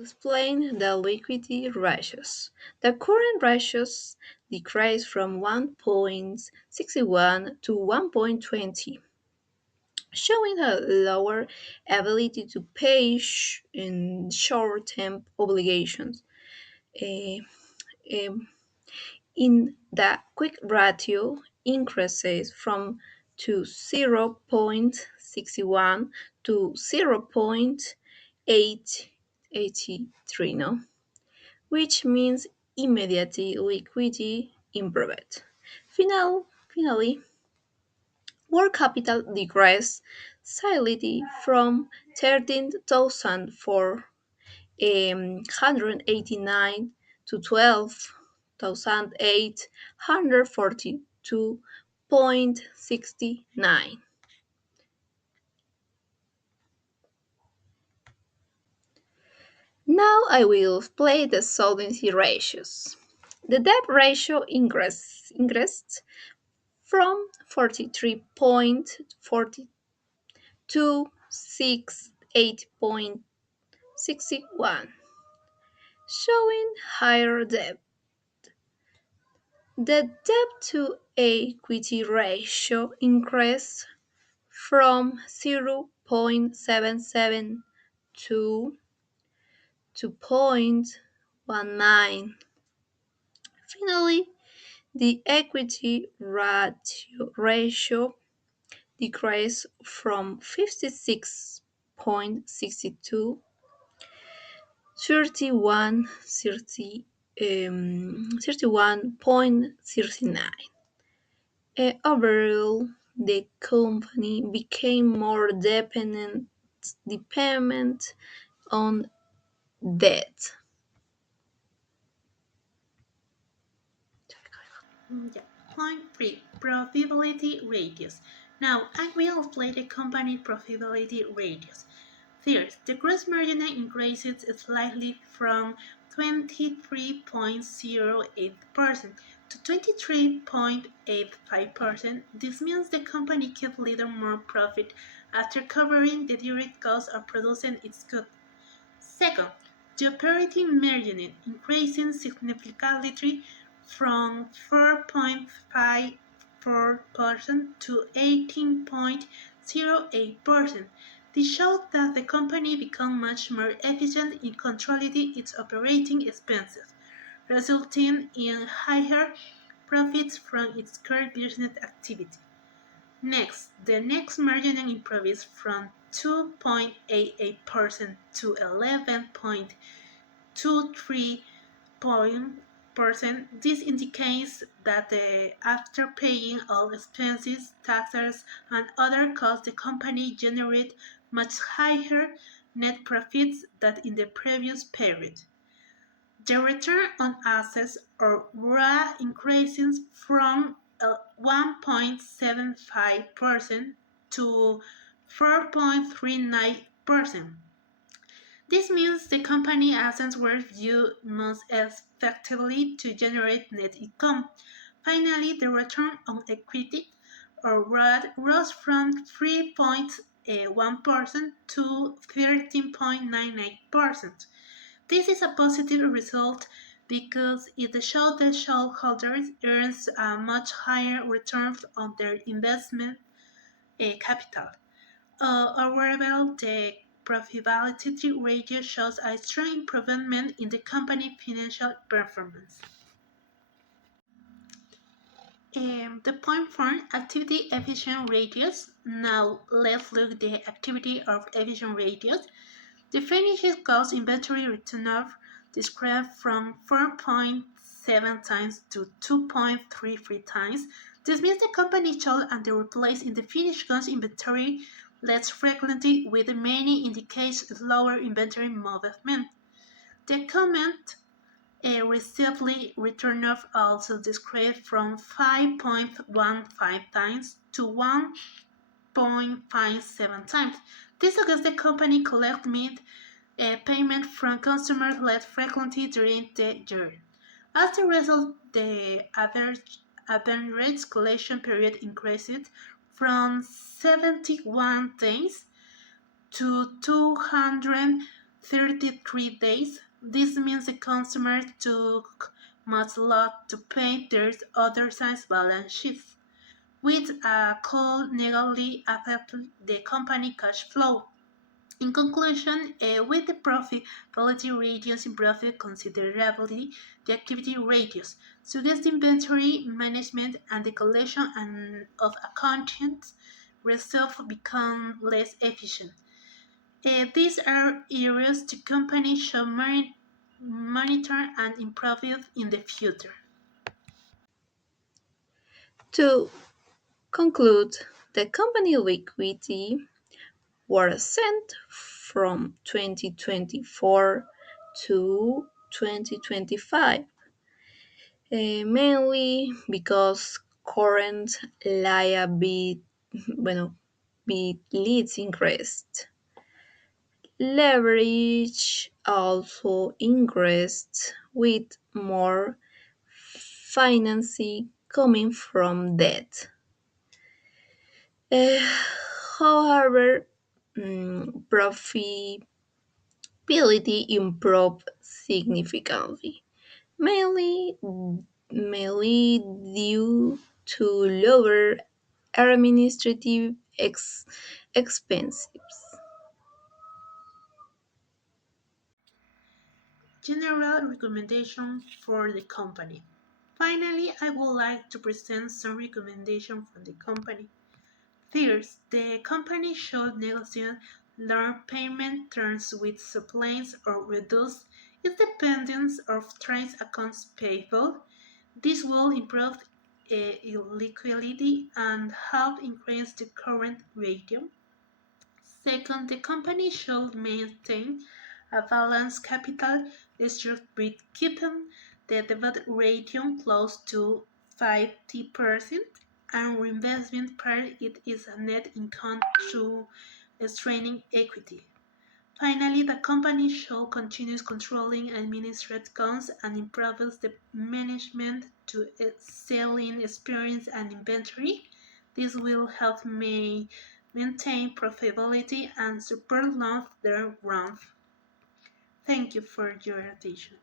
Explain the liquidity ratios. The current ratios decreased from 1.61 to 1.20, showing a lower ability to pay in short-term obligations. Eh, um, in the quick ratio increases from to 0.61 to 0.883, no? Which means immediate liquidity improved. Finally, work capital decreased slightly from 13,489 to 12,842.69. Now I will play the solvency ratios. The debt ratio increased from 43.40 to 68.61, showing higher debt. The debt to equity ratio increased from 0.77 to 2.19. Finally, the equity ratio decreased from 56.62 31.39. Overall, the company became more dependent on debt. Yeah. Point 3. Profitability ratios. Now, I will play the company profitability ratios. First, the gross margin increases slightly from 23.08% to 23.85%. This means the company kept little more profit after covering the direct cost of producing its goods. Second, the operating margin increasing significantly from 4.54% to 18.08%. This shows that the company became much more efficient in controlling its operating expenses, resulting in higher profits from its core business activity. Next, the next margin improves from 2.88% to 11.23%. This indicates that after paying all expenses, taxes, and other costs, the company generated much higher net profits than in the previous period. The return on assets or ROA increases from 1.75% to 4.39%. This means the company assets were used most effectively to generate net income. Finally, the return on equity or ROAD rose from 3.1% to 13.98%. This is a positive result because it shows that shareholders earns a much higher return on their investment capital. Overall, the profitability ratio shows a strong improvement in the company financial performance. The point for activity efficient ratios. Now let's look at the activity of efficient ratios. The finished goods inventory return decreased from 4.7 times to 2.33 times. This means the company sold and replaced in the finished goods inventory less frequently, with many indicates slower inventory movement. The comment receivably return also decreased from 5.15 times to 1.57 times. This suggests the company collect mid payment from customers less frequently during the year. As a result, the average collection period increased from 71 days to 33 days. This means the consumer took much lot to pay their other side's balance sheets, which could negatively affect the company cash flow. In conclusion, with the profitability radius improved considerably, the activity radius suggests inventory management and the collection of accounts results become less efficient. These are areas the company should monitor and improve in the future. To conclude, the company liquidity worsened from 2024 to 2025, mainly because current liability, bueno, leads increased. Leverage also increased with more financing coming from debt. Eh, However, profitability improved significantly, mainly, mainly due to lower administrative expenses. General recommendation for the company. Finally, I would like to present some recommendations from the company. First, the company should negotiate lower payment terms with suppliers or reduce its dependence of trade accounts payable. This will improve liquidity and help increase the current ratio. Second, the company should maintain a balanced capital structure with keeping the debt ratio close to 50% and reinvestment part it is a net income through straining equity. Finally, the company should continue controlling administrative costs and improves the management to selling experience and inventory. This will help maintain profitability and support long-term growth. Thank you for your attention.